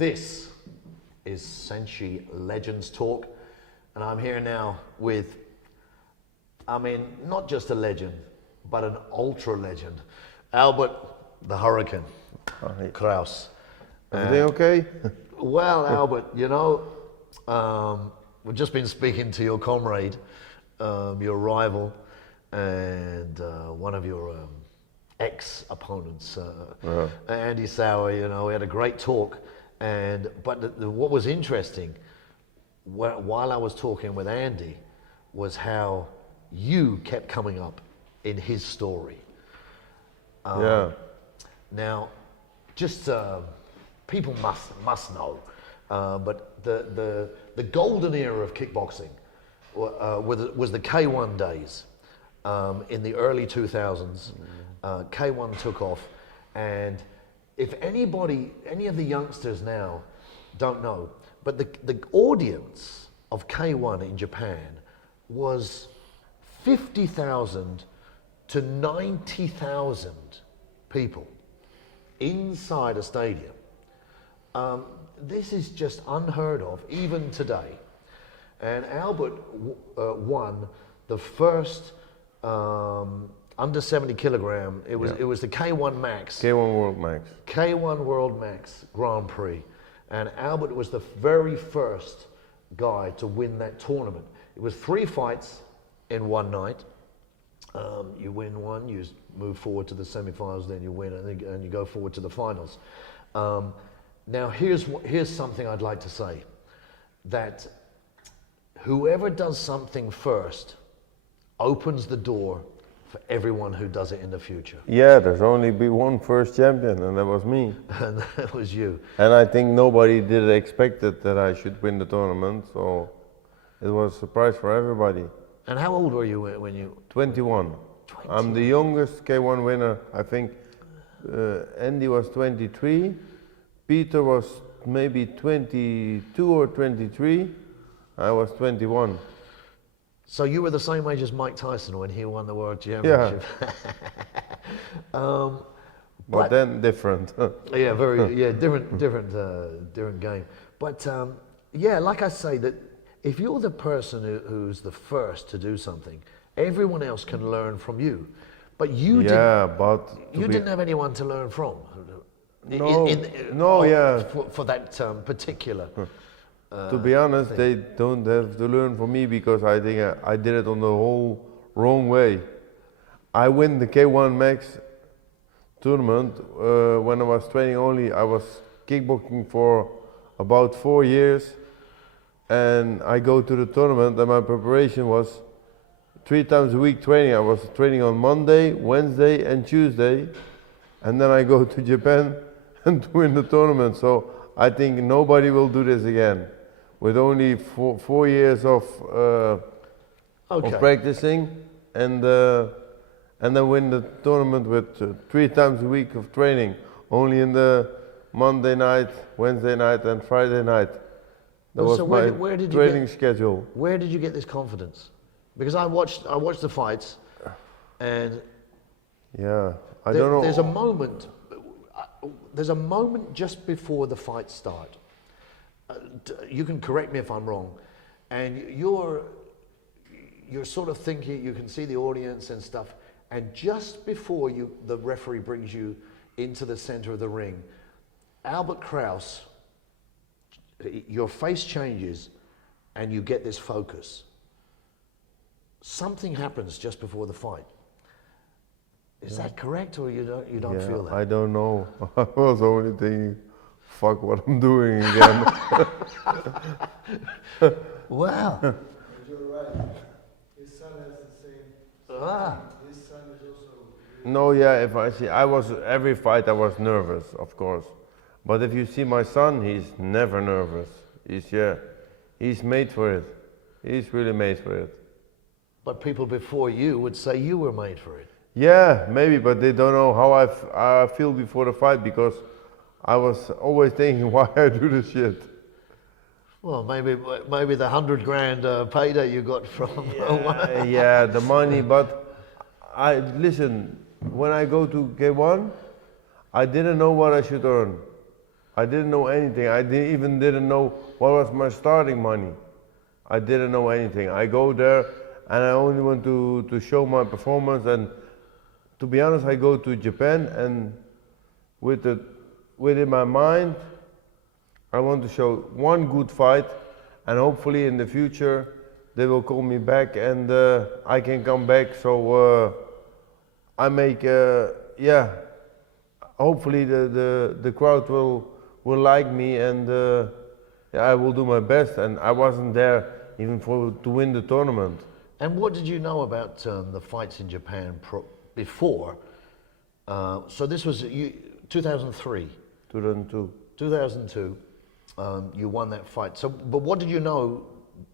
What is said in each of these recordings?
This is SENSHI Legends Talk, and I'm here now with, I mean, not just a legend, but an ultra legend, Albert the Hurricane Kraus. Everything okay? Well, Albert, you know, we've just been speaking to your comrade, your rival, and one of your ex-opponents, Andy Sauer. You know, we had a great talk, but what was interesting, while I was talking with Andy, was how you kept coming up in his story. Now, just people must know, but the golden era of kickboxing was the K1 days. In the early 2000s, K1 took off, and if any of the youngsters now don't know, but the audience of K1 in Japan was 50,000 to 90,000 people inside a stadium. This is just unheard of, even today. And Albert won the first under 70 kilogram. It was the K1 Max. K1 World Max. K1 World Max Grand Prix, and Albert was the very first guy to win that tournament. It was 3 fights in one night. You win one, you move forward to the semifinals, then you win, and you go forward to the finals. Now here's something I'd like to say, that whoever does something first opens the door for everyone who does it in the future. Yeah, there's only be one first champion, and that was me. And that was you. And I think nobody did expect it that I should win the tournament, so it was a surprise for everybody. And how old were you when you? 21. I'm the youngest K1 winner. I think Andy was 23, Peter was maybe 22 or 23, I was 21. So you were the same age as Mike Tyson when he won the world championship. Yeah. But then different. Yeah, different game. But yeah, like I say, that if you're the person who's the first to do something, everyone else can learn from you. But you didn't have anyone to learn from. For that particular. To be honest, they don't have to learn from me, because I think I did it on the whole wrong way. I win the K1 Max tournament when I was training only. I was kickboxing for about 4 years, and I go to the tournament, and my preparation was 3 times a week training. I was training on Monday, Wednesday and Tuesday, and then I go to Japan and win the tournament. So I think nobody will do this again. With only 4 years of practicing, and then win the tournament with 3 times a week of training, only in the Monday night, Wednesday night and Friday night. That was my training schedule. Where did you get this confidence? Because I watched the fights, and yeah, I don't know. There's a moment just before the fights start. You can correct me if I'm wrong, and you're sort of thinking, you can see the audience and stuff, and just before the referee brings you into the center of the ring, Albert Kraus, your face changes and you get this focus. Something happens just before the fight. Is that correct, or you don't feel that? I don't know. I was only thinking, fuck what I'm doing again. Wow. You're right. His son has the same. His son is also. No, yeah. If I see, every fight I was nervous, of course. But if you see my son, he's never nervous. He's made for it. He's really made for it. But people before you would say you were made for it. Yeah, maybe, but they don't know how I feel before the fight, because I was always thinking why I do this shit. Well, maybe the 100 grand payday you got from. Yeah, the money. But listen. When I go to K1, I didn't know what I should earn. I didn't know anything. I even didn't know what was my starting money. I didn't know anything. I go there and I only want to show my performance, and to be honest, I go to Japan and within my mind, I want to show one good fight, and hopefully in the future they will call me back and I can come back. So I make, yeah, hopefully the crowd will like me, and yeah, I will do my best. And I wasn't there even to win the tournament. And what did you know about the fights in Japan before? So this was 2003. 2002. 2002. You won that fight. So, but what did you know?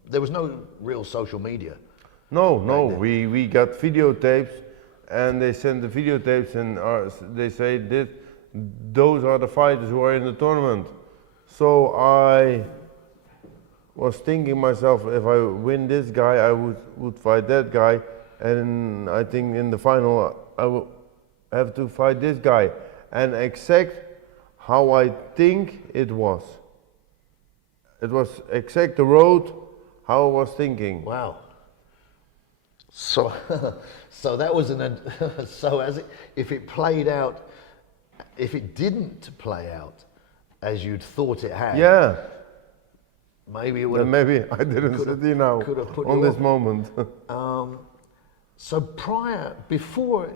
There was no real social media. No, we got videotapes, and they sent the videotapes, and they say those are the fighters who are in the tournament. So I was thinking myself, if I win this guy, I would fight that guy, and I think in the final I will have to fight this guy, and exact how I think it was. It was exact the road how I was thinking. Wow. So, so that was so if it played out, if it didn't play out as you'd thought it had. Yeah. Maybe it would Then maybe I didn't sit here now on this moment. So before,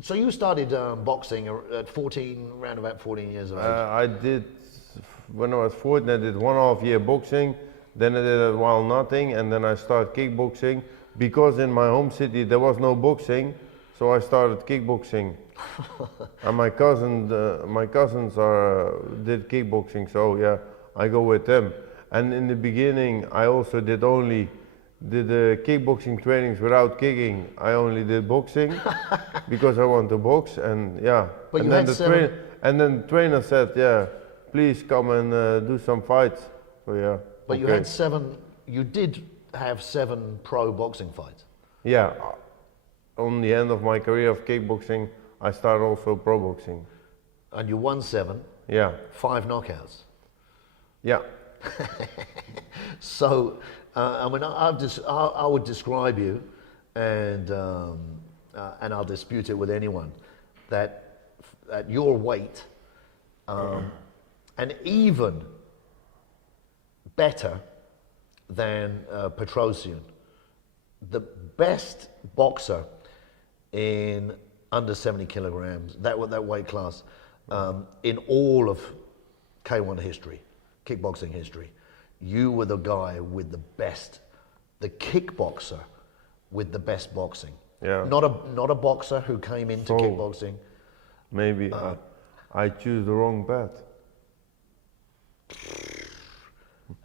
so you started boxing at 14, around about 14 years of age. I did, when I was 14, I did 1.5 year boxing, then I did a while nothing, and then I started kickboxing. Because in my home city there was no boxing, so I started kickboxing. And my cousins did kickboxing, so yeah, I go with them. And in the beginning, I also did kickboxing trainings without kicking. I only did boxing because I want to box, and yeah. But and you then had and then the trainer said, yeah, please come and do some fights. So yeah. But you had you did have 7 pro boxing fights. Yeah. On the end of my career of kickboxing, I started also pro boxing. And you won 7. Yeah. 5 knockouts. Yeah. So, I mean, I would describe you, and I'll dispute it with anyone, that at your weight, and even better than Petrosian, the best boxer in under 70 kilograms, that weight class, in all of K1 history, kickboxing history. You were the guy with the best, the kickboxer with the best boxing. Yeah. Not a boxer who came into kickboxing. Maybe I choose the wrong path.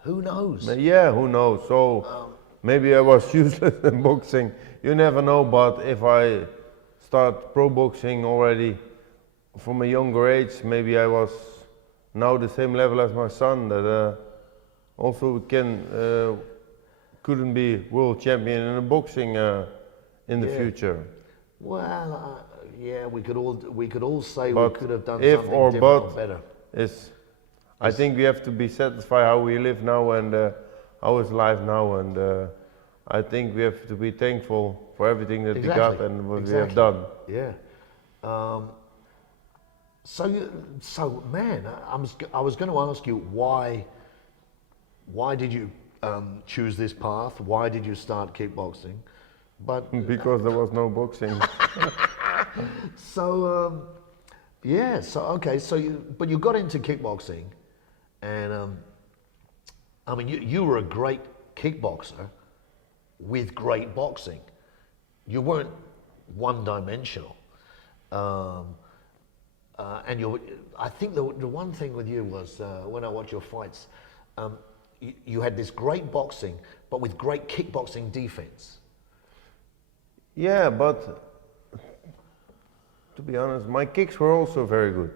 Who knows? Yeah, who knows? So maybe I was useless in boxing. You never know. But if I start pro boxing already from a younger age, maybe I was now the same level as my son. That also couldn't be world champion in boxing in the future. Well, yeah, we could all say But we could have done if something or different but or better. I think we have to be satisfied how we live now and how is life now, and I think we have to be thankful for everything that we got and what we have done. Yeah. So man, I was going to ask you why did you choose this path? Why did you start kickboxing? But Because there was no boxing. so yeah, so okay, so you got into kickboxing, and I mean you were a great kickboxer with great boxing. You weren't one-dimensional, and I think the one thing with you was when I watch your fights, you had this great boxing, but with great kickboxing defense. Yeah, but to be honest, my kicks were also very good.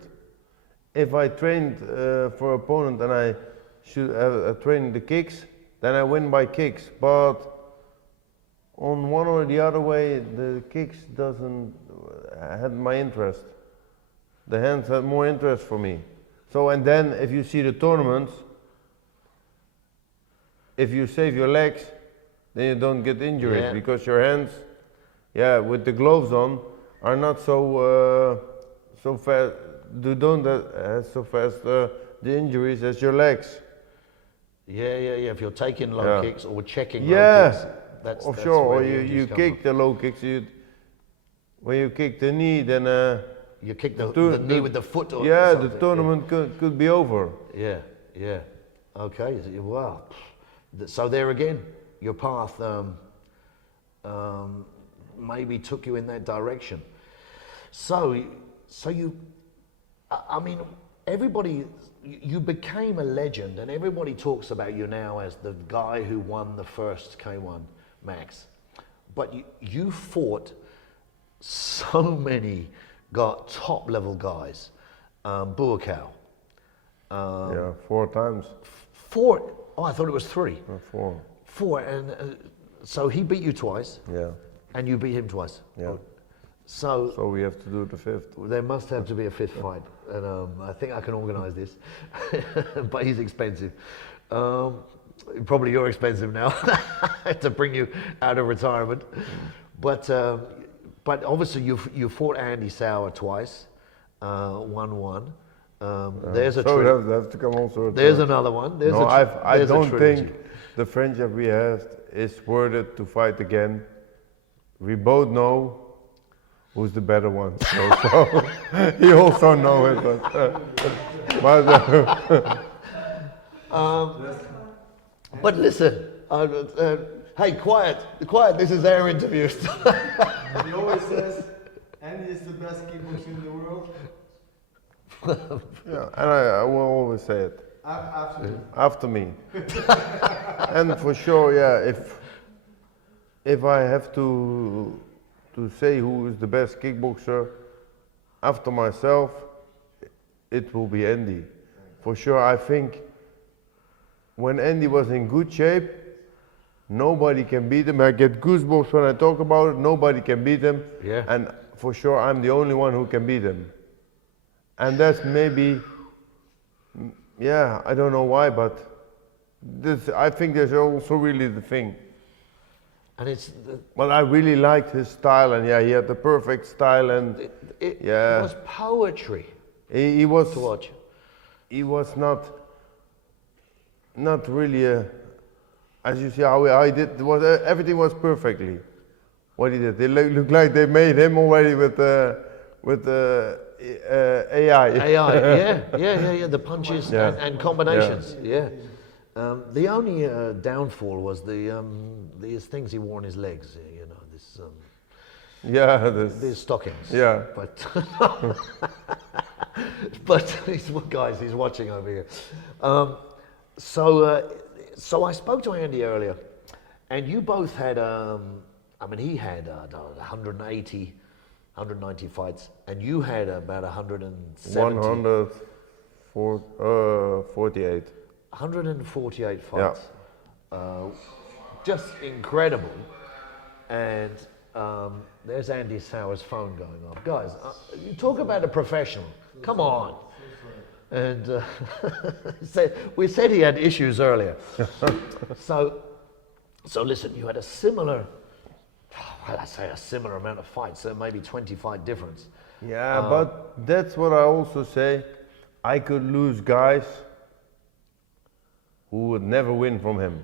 If I trained for opponent and I should have trained the kicks, then I win by kicks. But on one or the other way, the kicks doesn't had my interest. The hands had more interest for me. So, and then if you see the tournaments, if you save your legs, then you don't get injuries because your hands, with the gloves on, are not so fast. You don't have so fast the injuries as your legs. Yeah. If you're taking low kicks or checking low kicks, that's sure. where Or the you injuries come kick from. the low kicks. When you kick the knee, then You kick the knee with the foot or something. the tournament could be over. Yeah. Okay. Wow. So there again, your path maybe took you in that direction. So you, I mean, everybody, you became a legend, and everybody talks about you now as the guy who won the first K1 Max. But you fought so many top level guys. Buakaw. 4 times. 4. Oh, I thought it was 3. 4. 4, and so he beat you twice. Yeah. And you beat him twice. Yeah. So we have to do the 5th. there must have to be a 5th fight, and I think I can organise this, but he's expensive. Probably you're expensive now to bring you out of retirement, but obviously you fought Andy Sauer twice, 1-1. There's a so we trilogy. have to come also. There's another one. There's no, I there's don't a trilogy. think the friendship we have is worth it to fight again. We both know who's the better one. So he also knows it. But listen, hey, quiet, this is our interview. He always says, Andy is the best kickboxer in the world. Yeah, and I will always say it. After me. And for sure, if I have to say who is the best kickboxer after myself, it will be Andy. For sure, I think when Andy was in good shape, nobody can beat him. I get goosebumps when I talk about it. Nobody can beat him. Yeah. And for sure, I'm the only one who can beat him. And that's maybe, I don't know why, but I think that's also really the thing. And it's Well, I really liked his style, and he had the perfect style, and it was poetry he was to watch. He was not really as you see how I did. Everything was perfectly what he did. It looked like they made him already with AI. Yeah. The punches and combinations. Yeah. The only downfall was these things he wore on his legs. These stockings. Yeah. But he's watching over here. So I spoke to Andy earlier, and you both had. He had 180. 190 fights, and you had about 170. 148. 148 fights. Just incredible. And there's Andy Sauer's phone going off. Guys, you talk about a professional. Come on. And we said he had issues earlier. So listen, you had a similar amount of fights, so maybe 20 fight difference. Yeah, but that's what I also say. I could lose guys who would never win from him.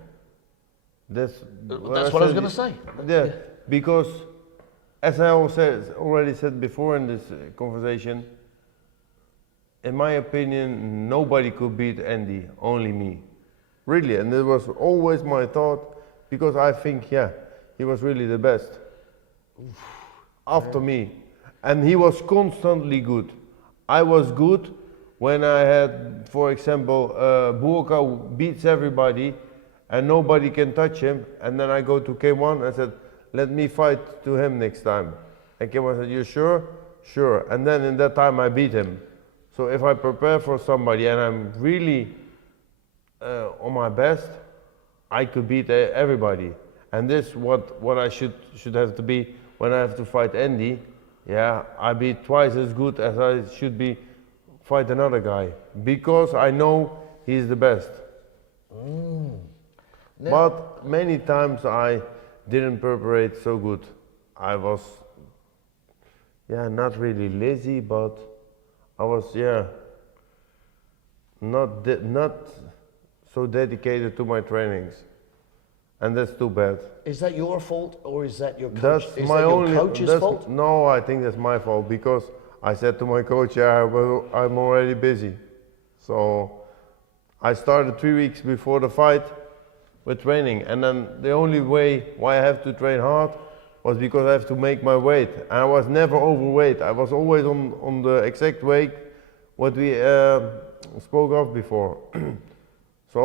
That's what I was going to say. Yeah, because as I already said before in this conversation, in my opinion, nobody could beat Andy, only me. Really, and it was always my thought, because I think, he was really the best. After me. And he was constantly good. I was good when I had, for example, Buakaw beats everybody and nobody can touch him, and then I go to K1 and said, let me fight to him next time. And K1 said, you sure? Sure. And then in that time I beat him. So if I prepare for somebody and I'm really on my best, I could beat everybody. And this what I should have to be when I have to fight Andy. I be twice as good as I should be fight another guy because I know he's the best. Now- But many times I didn't prepare so good. I was, not really lazy, but I was, not so dedicated to my trainings, and that's too bad. Is that your fault or is that your coach? That's is my that your only. coach's fault? No, I think that's my fault because I said to my coach, I'm already busy. So I started 3 weeks before the fight with training, and then the only way why I have to train hard was because I have to make my weight. And I was never overweight. I was always on the exact weight what we spoke of before. So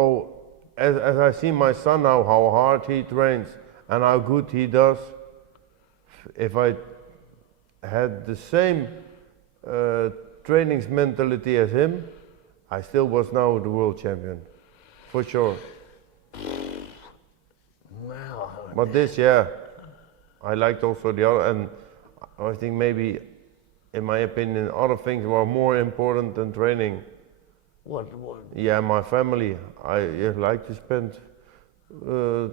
as I see my son now, how hard he trains and how good he does, if I had the same trainings mentality as him, I still was now the world champion, for sure. Wow. But this, I liked also the other, and I think maybe, in my opinion, other things were more important than training. What? Yeah, my family. I like to spend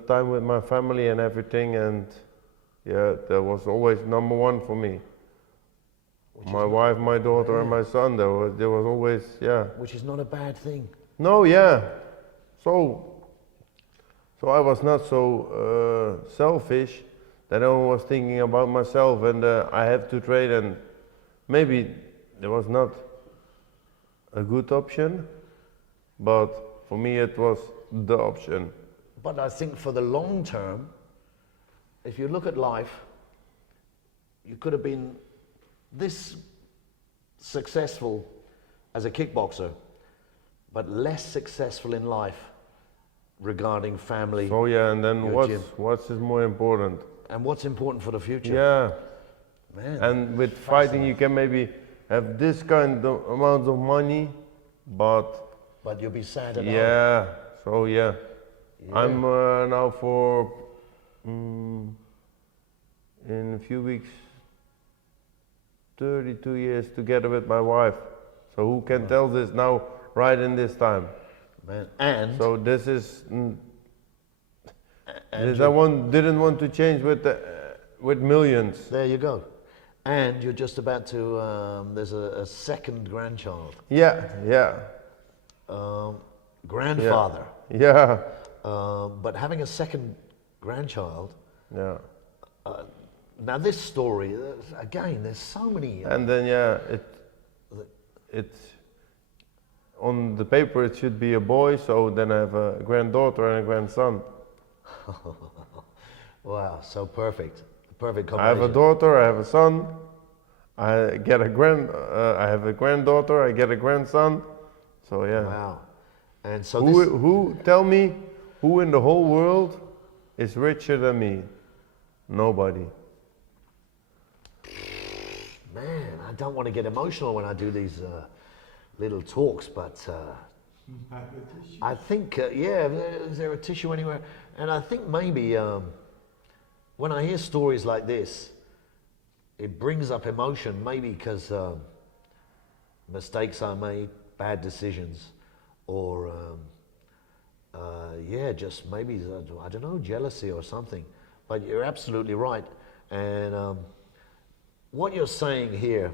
time with my family and everything, and that was always number one for me. My wife, my daughter, and my son. There was always, Which is not a bad thing. No, So I was not so selfish that I was thinking about myself, and I have to train, and maybe there was not a good option, but for me it was the option. But I think for the long term, if you look at life, you could have been this successful as a kickboxer, but less successful in life regarding family. So and then your gym. what's is more important? And what's important for the future. Yeah. Man. And with fighting you can maybe have this kind of amount of money, but you'll be sad at home. yeah. So I'm now for in a few weeks 32 years together with my wife. So who can tell this now right in this time? Man. And So this is and this you're- didn't want to change with millions. there you go. And you're just about to there's a second grandchild. Yeah. Grandfather. Yeah. But having a second grandchild, Yeah. now this story, again, there's so many. And then it's on the paper it should be a boy, so then I have a granddaughter and a grandson. Wow, so perfect. Perfect I combination. have a daughter, I have a son, I have a granddaughter, I get a grandson. So Wow. And so Who tell me who in the whole world is richer than me? Nobody. man, I don't want to get emotional when I do these little talks, but I think, is there a tissue anywhere? And I think maybe when I hear stories like this, it brings up emotion, maybe because mistakes are made, bad decisions, or just maybe, I don't know, jealousy or something. But you're absolutely right. And what you're saying here,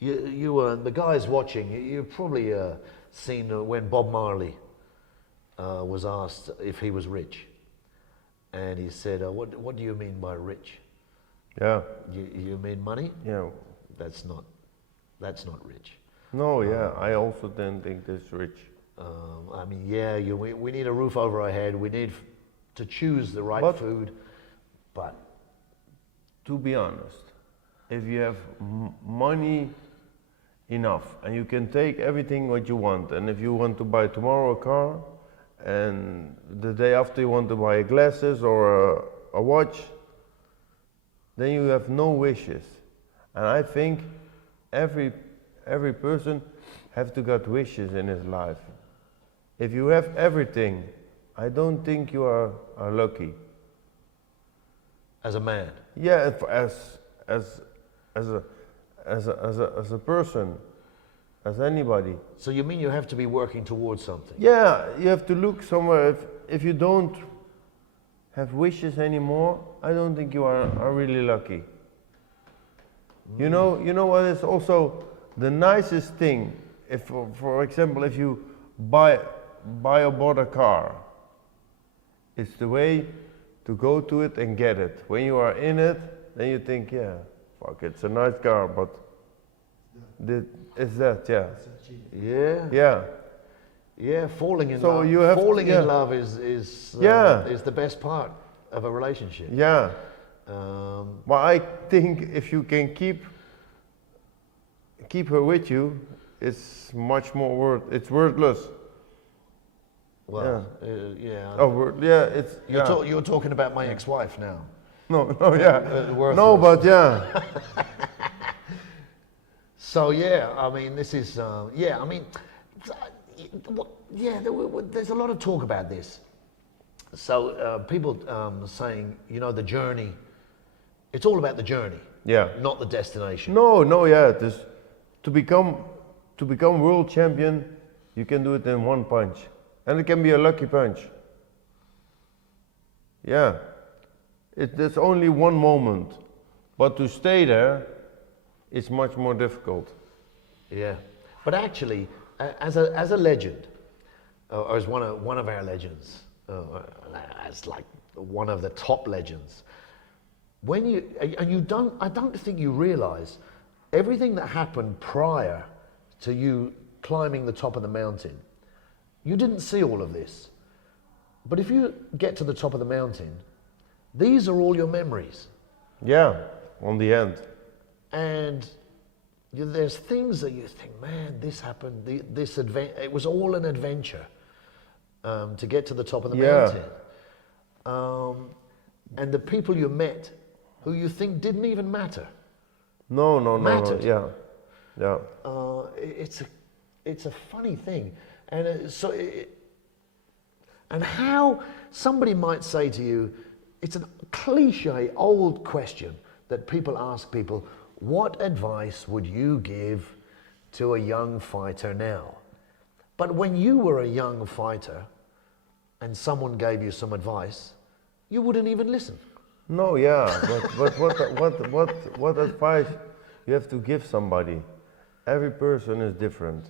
you the guys watching, you've probably seen when Bob Marley was asked if he was rich. And he said, what do you mean by rich? Yeah. You mean money? Yeah. That's not rich. No, I also didn't think this rich. I mean, we need a roof over our head. We need to choose the right food. But to be honest, if you have money enough and you can take everything what you want, and if you want to buy tomorrow a car, and the day after you want to buy glasses or a watch, then you have no wishes. And I think every person have to get wishes in his life. If you have everything, I don't think you are lucky. as a man, Yeah, as a person, as anybody. So you mean you have to be working towards something? Yeah, you have to look somewhere. If you don't have wishes anymore, I don't think you are really lucky. You know what is also the nicest thing? If, for example, if you buy or bought a car, it's the way to go to it and get it. When you are in it, then you think, yeah, fuck, it's a nice car, but it's that, yeah. Yeah. Yeah. Yeah, falling in So love. you have falling to, yeah. in love is the best part of a relationship. Yeah. But I think if you can keep her with you, it's much more it's worthless. Well, yeah. yeah. It's You're talking about my ex-wife now. No, yeah. Worthless. No, but yeah. So yeah, I mean, this is there's a lot of talk about this. So people saying, the journey. It's all about the journey. Yeah. Not the destination. No, yeah. To become world champion, you can do it in one punch, and it can be a lucky punch. Yeah. There's only one moment, but to stay there, it's much more difficult. Yeah, but actually, as a legend, or as one of our legends, as like one of the top legends, I don't think you realise everything that happened prior to you climbing the top of the mountain. You didn't see all of this, but if you get to the top of the mountain, these are all your memories. Yeah, on the end. And there's things that you think, man, this happened, it was all an adventure to get to the top of the mountain. And the people you met, who you think didn't even matter. No, mattered. Yeah. It's a funny thing. And and how somebody might say to you, it's a cliche old question that people ask people, what advice would you give to a young fighter now? But when you were a young fighter and someone gave you some advice, you wouldn't even listen. No, yeah, but what advice you have to give somebody? Every person is different.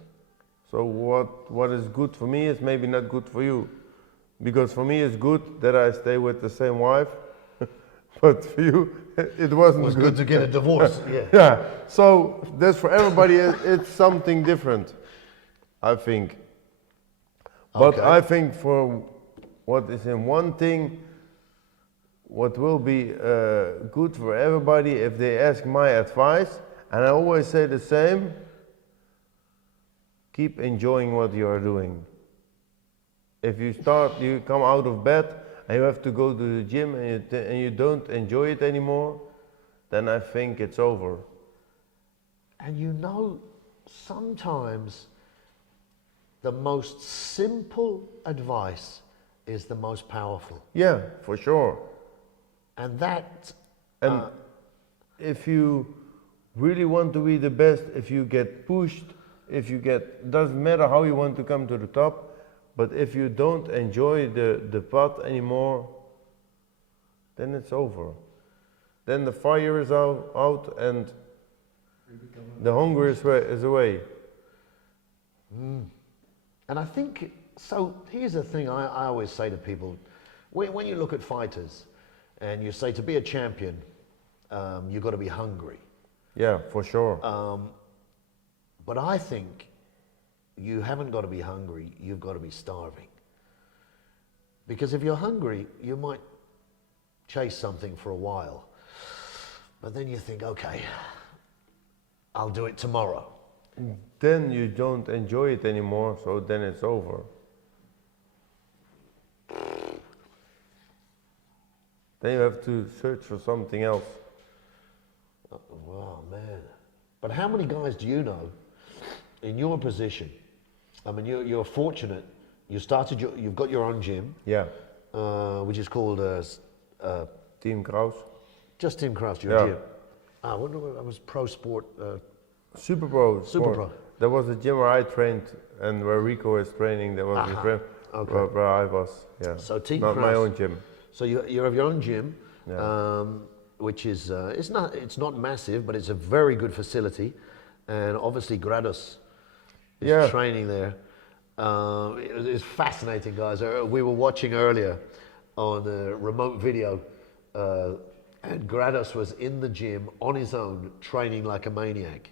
So what is good for me is maybe not good for you. Because for me it's good that I stay with the same wife, but for you it wasn't It was good to get a divorce. Yeah. Yeah. So that's for everybody. It's something different, I think. But Okay. I think for what is in one thing, what will be good for everybody if they ask my advice, and I always say the same: keep enjoying what you are doing. If you come out of bed and you have to go to the gym and you don't enjoy it anymore, then I think it's over. And sometimes the most simple advice is the most powerful. Yeah, for sure. And that... And if you really want to be the best, if you get pushed, doesn't matter how you want to come to the top, but if you don't enjoy the path anymore, then it's over. Then the fire is out and the hunger is away. And I think, so here's the thing I always say to people, when you look at fighters and you say to be a champion, you've got to be hungry. Yeah, for sure. But I think you haven't got to be hungry, you've got to be starving. Because if you're hungry, you might chase something for a while, but then you think, okay, I'll do it tomorrow. Then you don't enjoy it anymore, so then it's over. Then you have to search for something else. Oh man. But how many guys do you know in your position? I mean, you're fortunate. You've got your own gym. Yeah. Which is called Team Kraus. just Team Kraus, your Yeah. gym. I was Pro Sport. Super Pro. Super Pro. there was a gym where I trained and where Rico is training. There was a gym where I was. Yeah. So Team not Kraus. my own gym. So you have your own gym, Yeah. which is it's not massive, but it's a very good facility, and obviously Kraus is training there. It's fascinating, guys. We were watching earlier on the remote video, and Kraus was in the gym on his own, training like a maniac.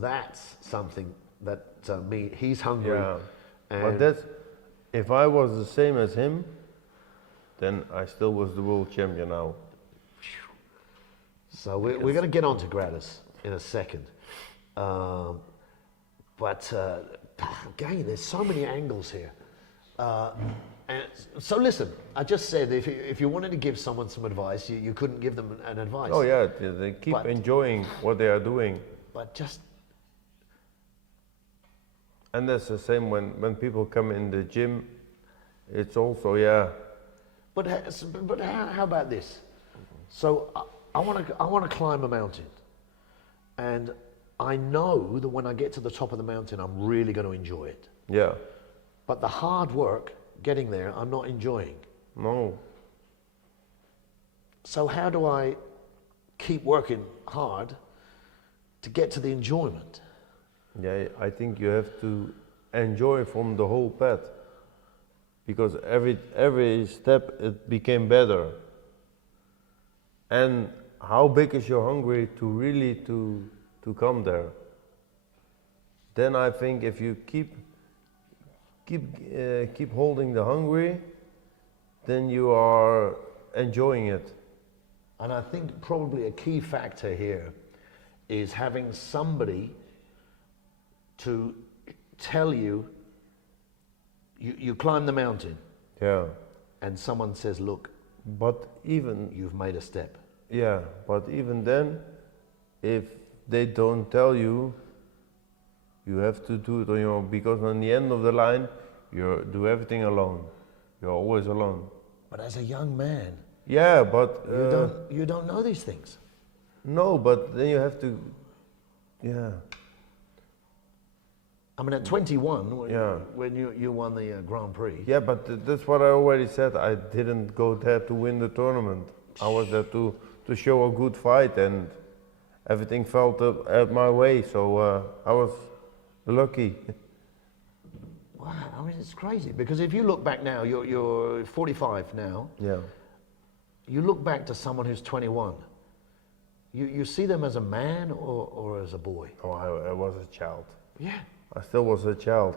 That's something that he's hungry. Yeah. And But if I was the same as him, then I still was the world champion now. So we're going to get on to Kraus in a second. But again, there's so many angles here. And so listen, I just said if you wanted to give someone some advice, you couldn't give them an advice. Oh yeah, they keep enjoying what they are doing. But just... And that's the same when people come in the gym, it's also, yeah. But how about this? So I want to climb a mountain, and I know that when I get to the top of the mountain, I'm really going to enjoy it. Yeah. But the hard work getting there, I'm not enjoying. No. So how do I keep working hard to get to the enjoyment? Yeah, I think you have to enjoy from the whole path, because every step it became better. And how big is your hungry to really to come there? Then I think if you keep holding the hungry, then you are enjoying it. And I think probably a key factor here is having somebody to tell you climb the mountain. Yeah. And someone says, look, But even you've made a step. Yeah, but even then, if they don't tell you, you have to do it on your own, because on the end of the line, you do everything alone. You're always alone. But as a young man, Yeah, but you don't know these things. no, but then you have to. Yeah. I mean, at 21, when Yeah. you won the Grand Prix. Yeah, but that's what I already said. I didn't go there to win the tournament. I was there to show a good fight, and everything fell at my way. So I was lucky. Wow, I mean, it's crazy. Because if you look back now, you're 45 now. Yeah. You look back to someone who's 21. You see them as a man or as a boy? Oh, I was a child. Yeah. I still was a child.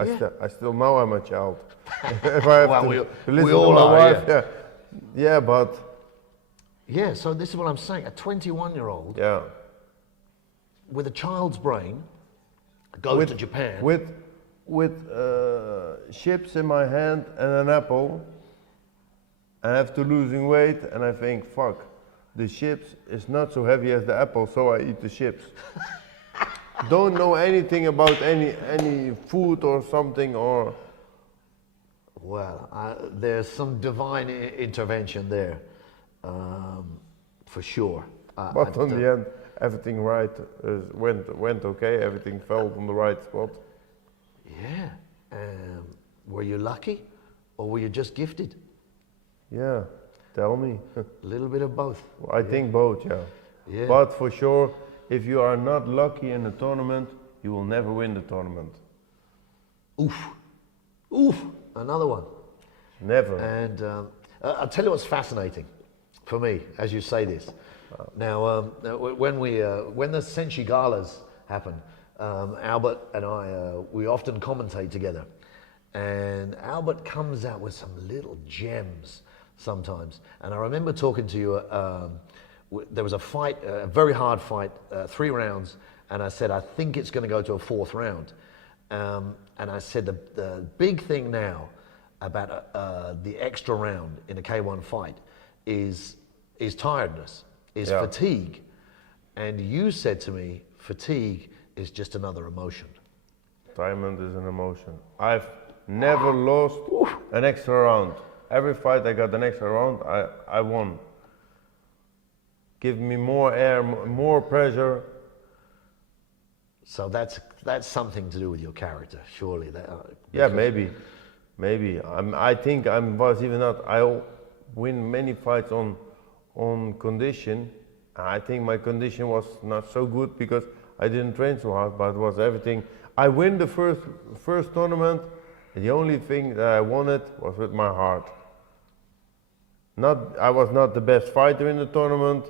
Yeah. I still know I'm a child. If I have Well, to we listen all to my are, wife, yeah. Yeah, but Yeah, so this is what I'm saying. A 21-year-old yeah. with a child's brain goes to Japan. With chips in my hand and an apple, and I have to losing weight, and I think, fuck, the chips is not so heavy as the apple, so I eat the chips. Don't know anything about any food or something or. Well, there's some divine intervention there, for sure. But on the end, everything went okay. Everything fell on the right spot. Yeah. Were you lucky, or were you just gifted? Yeah, tell me. A little bit of both. I think both, yeah. Yeah. But for sure, if you are not lucky in the tournament, you will never win the tournament. Oof. Oof. Another one. Never. And I'll tell you what's fascinating for me as you say this. Now, when the SENSHI galas happen, Albert and I, we often commentate together. And Albert comes out with some little gems sometimes. And I remember talking to you, there was a fight, a very hard fight, 3 rounds. And I said, I think it's going to go to a 4th round. And I said, the big thing now about the extra round in a K1 fight is tiredness, is fatigue. And you said to me, fatigue is just another emotion. Diamond is an emotion. I've never lost an extra round. Every fight I got an extra round, I won. Give me more air, more pressure. So that's that's something to do with your character, surely. Yeah, maybe. I think I was even not. Win many fights on condition. I think my condition was not so good because I didn't train so hard, but it was everything. I win the first tournament. The only thing that I wanted was with my heart. I was not the best fighter in the tournament.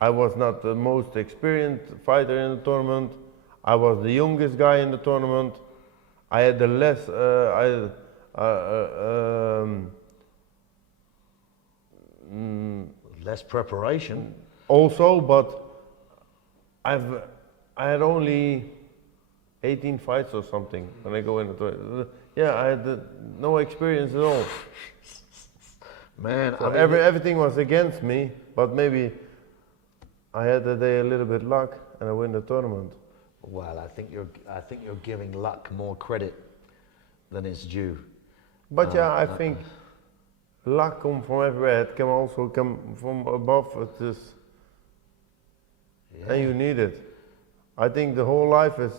I was not the most experienced fighter in the tournament. I was the youngest guy in the tournament. I had the less preparation. Also, but I had only 18 fights or something when I go in the tournament. Yeah, I had no experience at all. Man, So I mean, everything was against me, but maybe I had that day a little bit luck and I win the tournament. well, I think you're giving luck more credit than it's due. But yeah, I think luck comes from everywhere. It can also come from above. It is, and you need it. I think the whole life is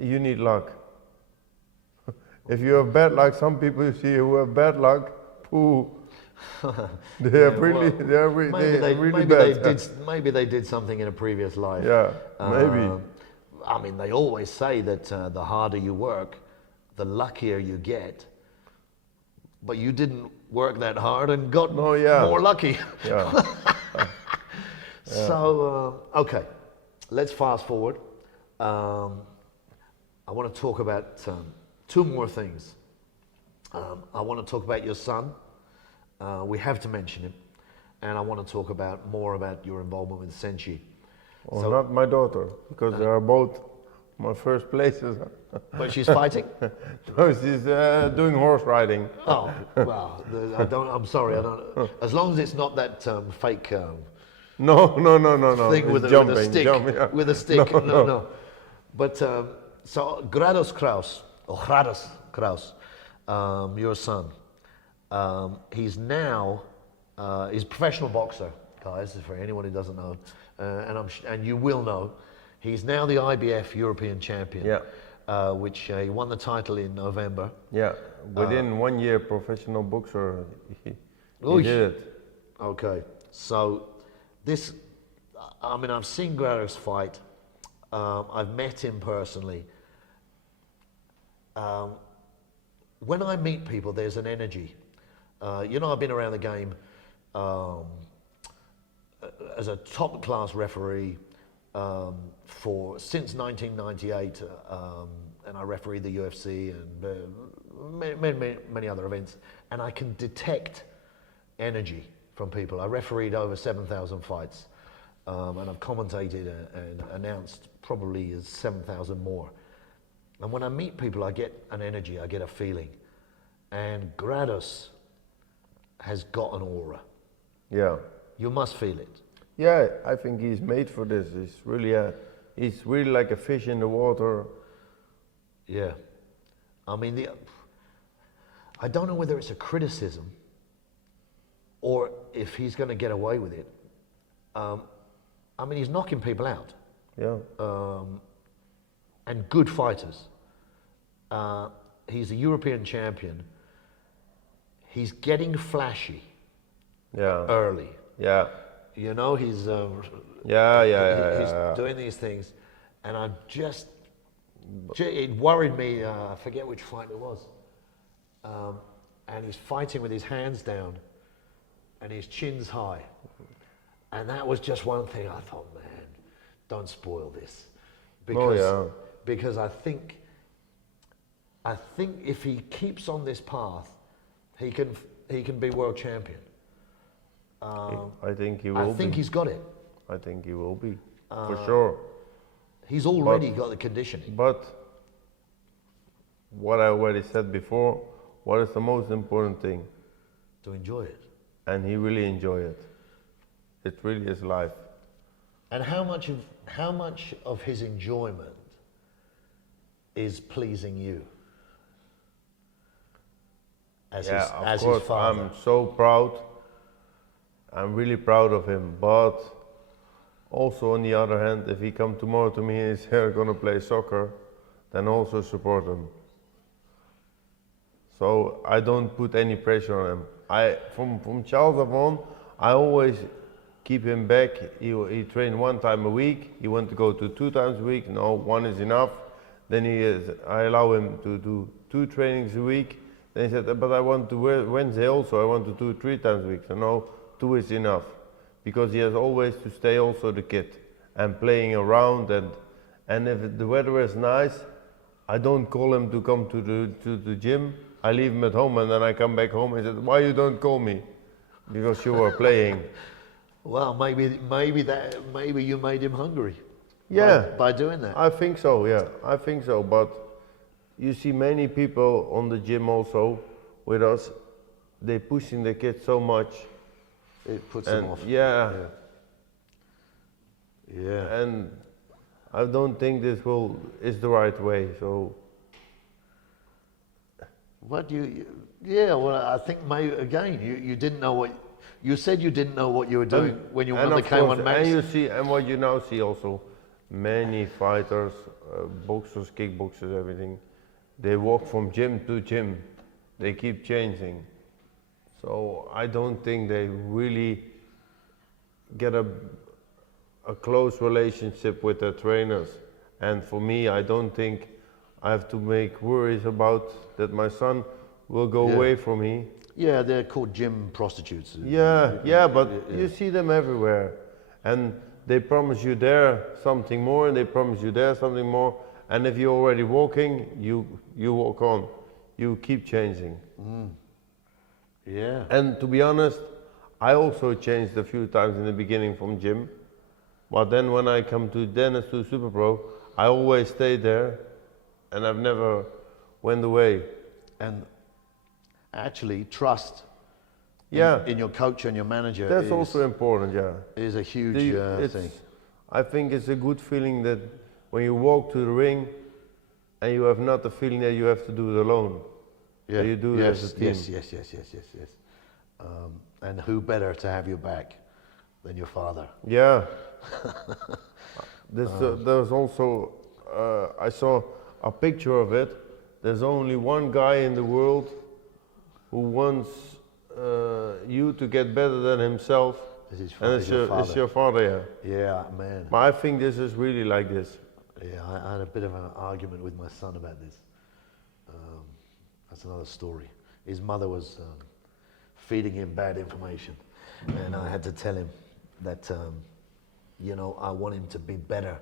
you need luck. If you have bad luck, some people you see who have bad luck, pooh, they're really bad. Maybe they did something in a previous life. Yeah, maybe. I mean, they always say that the harder you work, the luckier you get. But you didn't work that hard and got more lucky. Yeah. So, okay, let's fast forward. I want to talk about two more things. I want to talk about your son. We have to mention him. And I want to talk more about your involvement with SENSHI. Well, not my daughter, because they are both my first places. But she's fighting? No, she's doing horse riding. Oh, well, I'm sorry, I don't. As long as it's not that fake No. thing with a stick. Yeah. With a stick, no. But so Kraus, your son, he's now he's a professional boxer, guys. For anyone who doesn't know, and you will know, he's now the IBF European champion. Yeah. Which he won the title in November. Yeah, within 1 year, professional boxer, he did it. Okay, so this, I mean, I've seen Kraus fight. I've met him personally. When I meet people, there's an energy. I've been around the game as a top-class referee since 1998, and I refereed the UFC and many other events, and I can detect energy from people. I refereed over 7,000 fights, and I've commentated and announced probably 7,000 more. And when I meet people, I get an energy, I get a feeling. And Kraus has got an aura. Yeah. You must feel it. Yeah, I think he's made for this. He's really like a fish in the water. Yeah. I mean, I don't know whether it's a criticism or if he's going to get away with it. I mean, he's knocking people out. Yeah. And good fighters. He's a European champion. He's getting flashy. Yeah. Early. Yeah. You know, he's He's doing these things, and it worried me. I forget which fight it was, and he's fighting with his hands down, and his chin's high, and that was just one thing. I thought, man, don't spoil this, because I think if he keeps on this path, he can be world champion. I think he will be. I think he's got it. I think he will be, for sure. He's already got the conditioning. But what I already said before, what is the most important thing? To enjoy it. And he really enjoy it. It really is life. And how much of his enjoyment is pleasing you? As his father. I'm so proud. I'm really proud of him, but also on the other hand, if he come tomorrow to me and he's here gonna play soccer, then also support him. So I don't put any pressure on him. From Charles on, I always keep him back. He trained 1 time a week. He want to go to 2 times a week. No, 1 is enough. Then I allow him to do 2 trainings a week. Then he said, but I want to Wednesday also. I want to do 3 times a week. So no, 2 is enough, because he has always to stay also the kid and playing around. And if the weather is nice, I don't call him to come to the gym. I leave him at home, and then I come back home and said, why you don't call me? Because you were playing. Well, maybe you made him hungry. Yeah. By doing that. I think so, yeah. I think so, but you see many people on the gym also with us, they pushing the kids so much. It puts them off. Yeah. Yeah. And I don't think this is the right way, so. What do you? Yeah, well, I think maybe again you didn't know what you said. You didn't know what you were doing when you won the K1 Max. And you see, and what you now see also, many fighters, boxers, kickboxers, everything, they walk from gym to gym. They keep changing. So I don't think they really get a close relationship with their trainers. And for me, I don't think I have to make worries about that my son will go away from me. Yeah, they're called gym prostitutes. Yeah, but you see them everywhere. And they promise you there something more, and they promise you there something more. And if you're already walking, you walk on. You keep changing. Yeah. And to be honest, I also changed a few times in the beginning from gym. But then when I come to Dennis to Super Pro, I always stayed there. And I've never went away. And actually, trust in your coach and your manager. That's also important, yeah. Is a huge thing. I think it's a good feeling that when you walk to the ring and you have not the feeling that you have to do it alone. Yeah. So you do it as a team. Yes. And who better to have your back than your father? Yeah. There's also, I saw a picture of it. There's only one guy in the world who wants you to get better than himself, and it's your father. Yeah, man. But I think this is really like this. Yeah, I had a bit of an argument with my son about this. That's another story. His mother was feeding him bad information, and I had to tell him that, I want him to be better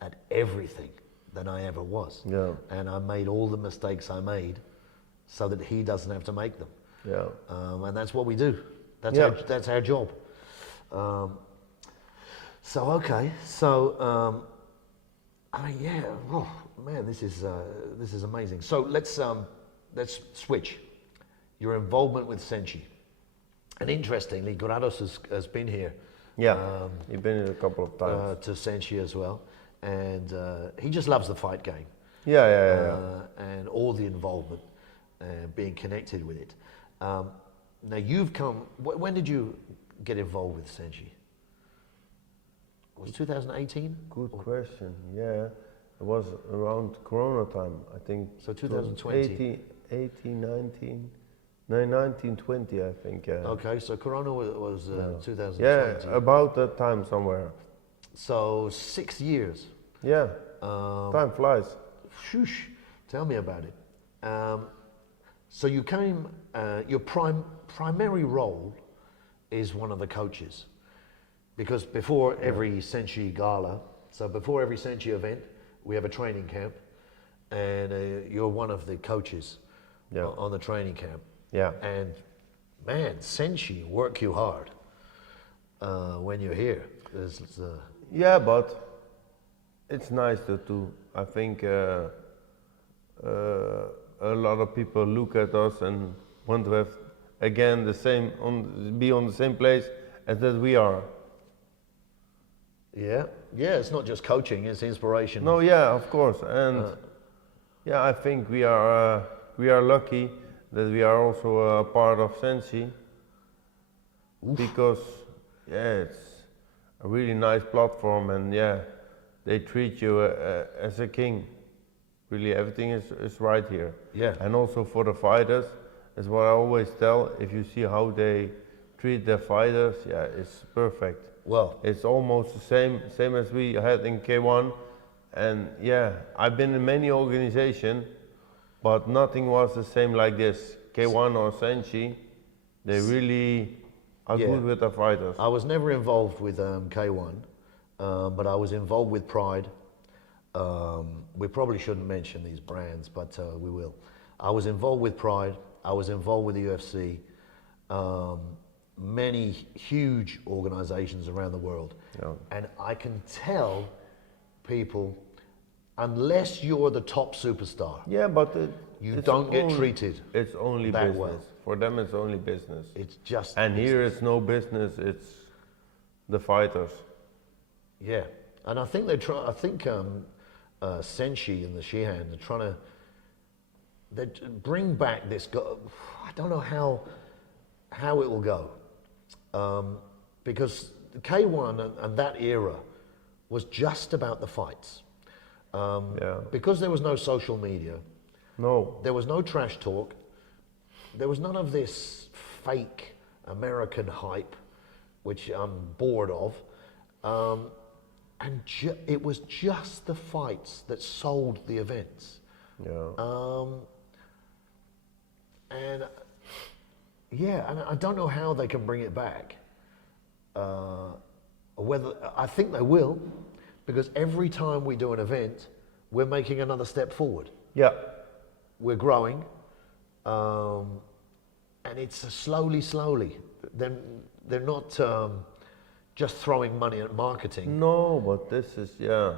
at everything than I ever was. Yeah. And I made all the mistakes I made so that he doesn't have to make them. Yeah. And that's what we do. That's our job. This is amazing. So let's switch. Your involvement with SENSHI. And interestingly, Kraus has been here. Yeah, he's been here a couple of times. To SENSHI as well. And he just loves the fight game. Yeah. And all the involvement, being connected with it. Now you've come, when did you get involved with SENSHI? Was it 2018? Good question, yeah. It was around Corona time, I think. So 2020? 1920, I think. Okay, so Corona was 2020. Yeah, about that time somewhere. So 6 years. Yeah, time flies. Shoosh, tell me about it. So you came, your primary role is one of the coaches. Because before every SENSHI gala, so before every SENSHI event, we have a training camp, and you're one of the coaches on the training camp. Yeah. And man, SENSHI work you hard when you're here. Yeah, but it's nice to I think a lot of people look at us and want to have again be on the same place as that we are. Yeah, it's not just coaching; it's inspiration. No, yeah, of course, and I think we are lucky that we are also a part of SENSHI, because a really nice platform, and yeah, they treat you as a king. Really, everything is right here. Yeah. And also for the fighters, is what I always tell. If you see how they treat their fighters, yeah, it's perfect. Well, It's almost the same as we had in K1. And yeah, I've been in many organizations, but nothing was the same like this. K1 or SENSHI, they really are Yeah. good with the fighters. I was never involved with K1, but I was involved with Pride. We probably shouldn't mention these brands, but we will. I was involved with Pride. I was involved with the UFC. Many huge organizations around the world. Yeah. And I can tell people, unless you're the top superstar, Yeah, but you it's don't get only- treated It's only that business. well. For them, it's only business. It's just And here it's no business. It's the fighters. yeah, and I think they try. I think Senshi and the Shihan are trying to bring back this. I don't know how it will go, because the K1 and that era was just about the fights. Yeah. Because there was no social media, No. there was no trash talk, there was none of this fake American hype, which I'm bored of. And it was just the fights that sold the events. Yeah. And yeah, and I don't know how they can bring it back. Whether I think they will, because every time we do an event, we're making another step forward. Yeah. We're growing, and it's slowly. They're not just throwing money at marketing. No, but this is, yeah.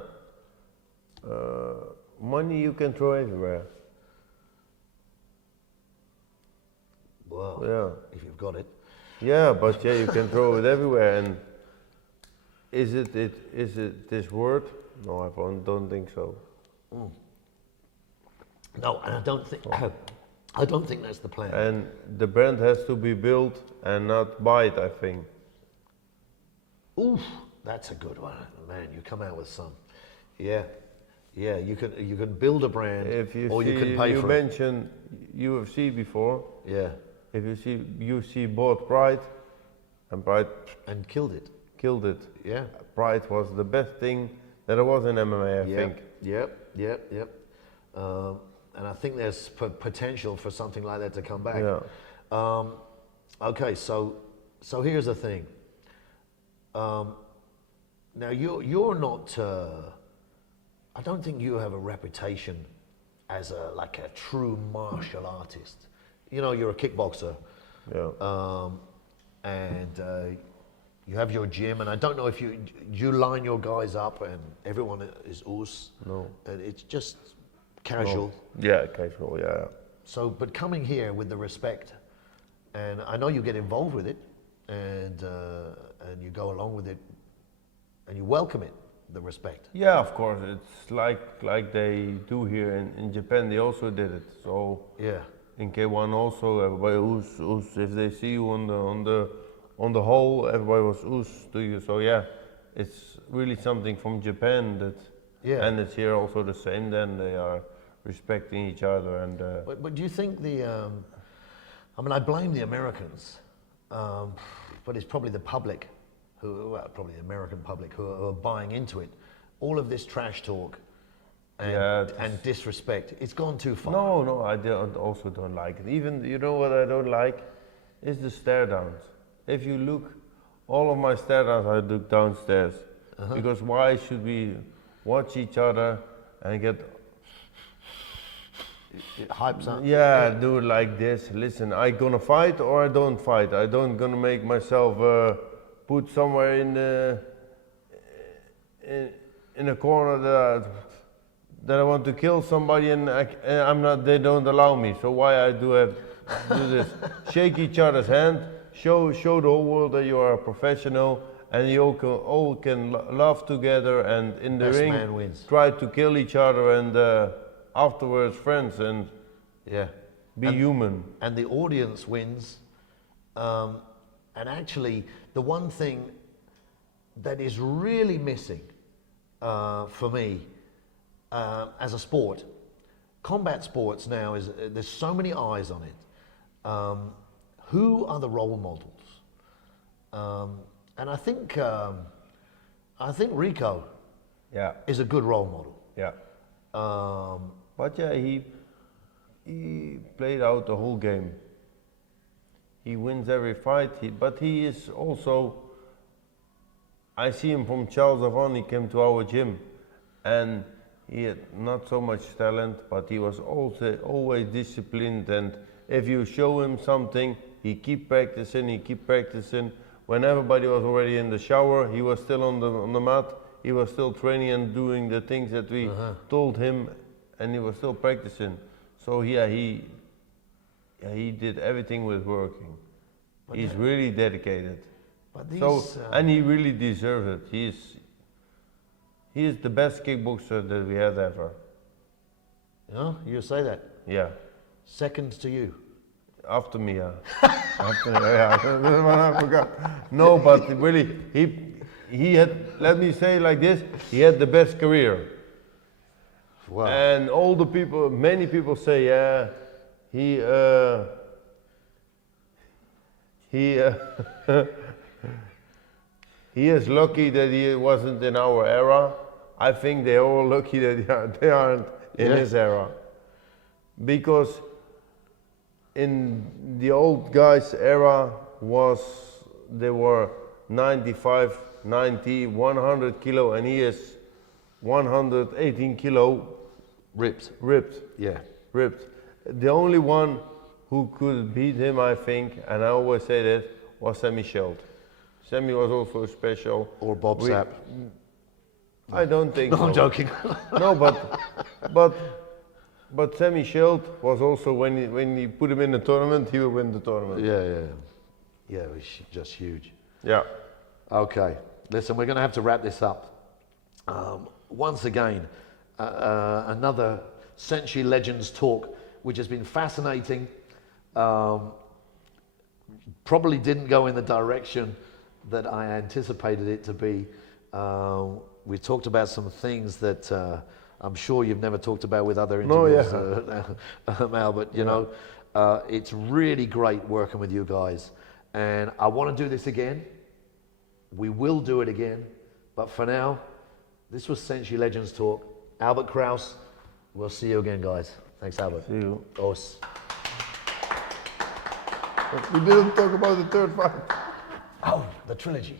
Money you can throw everywhere. Well, Yeah. if you've got it. Yeah, but yeah, you can throw it everywhere. And is it this word? No, I don't think so. No, and I don't think that's the plan. And the brand has to be built and not bought, I think. Oof, that's a good one, man. You come out with some. Yeah, you can build a brand, If you or see, you can pay you for mentioned UFC before. it. Yeah, If you see UFC bought Pride, and Pride and killed it. killed it. Yeah. Pride was the best thing that there was in MMA, I think. Yep. And I think there's potential for something like that to come back. Yeah. Okay, so here's the thing. Now you're not. I don't think you have a reputation as a true martial artist. You know, you're a kickboxer. Yeah. And you have your gym, and I don't know if you line your guys up and everyone is us. No. And it's just casual. No. Yeah, casual, yeah. So, but coming here with the respect, and I know you get involved with it, and you go along with it, and you welcome it, the respect. Yeah, of course. It's like they do here in Japan. They also did it. So Yeah. in K1 also, everybody us. If they see you on the hall, everybody was us to you. So yeah, it's really something from Japan that. Yeah. And it's here also the same. Then they are respecting each other and. But do you think I mean, I blame the Americans, but it's probably the public, probably the American public who are buying into it. All of this trash talk and disrespect, it's gone too far. No, I also don't like it. Even, you know what I don't like? Is the stare downs. If you look, all of my stare downs I do downstairs. Because why should we watch each other and get... It hypes up. Yeah, do it like this. Listen, I gonna fight or I don't fight. I don't gonna make myself put somewhere in a corner that I want to kill somebody and I'm not. They don't allow me. So why I do this? Shake each other's hand. Show the whole world that you are a professional and you all can laugh together and in the Best ring man wins. try to kill each other and afterwards friends and be human. And the audience wins. And actually, the one thing that is really missing for me as a sport. Combat sports now there's so many eyes on it. Who are the role models? And I think Rico Yeah, is a good role model. yeah. But yeah, he played out the whole game. He wins every fight, but he is also, I see him from Charles Avon, he came to our gym, and he had not so much talent, but he was also always disciplined, and if you show him something, he keep practicing. When everybody was already in the shower, he was still on the mat, he was still training and doing the things that we told him, and he was still practicing. So yeah, he did everything with working. But He's really dedicated. But these, So and he really deserves it. He is the best kickboxer that we had ever. you say that. Yeah. Second to you. After me, yeah. After me, yeah. That's what I forgot. No, but really, he had. Let me say it like this: he had the best career. Wow. And all the people, many people say, yeah, he he is lucky that he wasn't in our era. I think they're all lucky that they aren't in his era. Because in the old guys' era they were 95, 90, 100 kilo, and he is 118 kilo. Ripped. Yeah. Ripped. The only one who could beat him, I think, and I always say that, was Sammy Schelt. Sammy was also special. Or Bob Sapp. I don't think No, so. I'm joking. No, but Sammy Schelt was also, when you put him in the tournament, he will win the tournament. Yeah, he's just huge. Yeah. Okay, listen, we're going to have to wrap this up. Once again, another SENSHI Legends talk, which has been fascinating. Probably didn't go in the direction that I anticipated it to be. We talked about some things that I'm sure you've never talked about with other interviews, Mal, but you know, it's really great working with you guys. And I want to do this again. We will do it again. But for now, this was SENSHI Legends Talk. Albert Kraus, we'll see you again, guys. Thanks, Albert. See you. Os. We didn't talk about the third fight. Oh, the trilogy.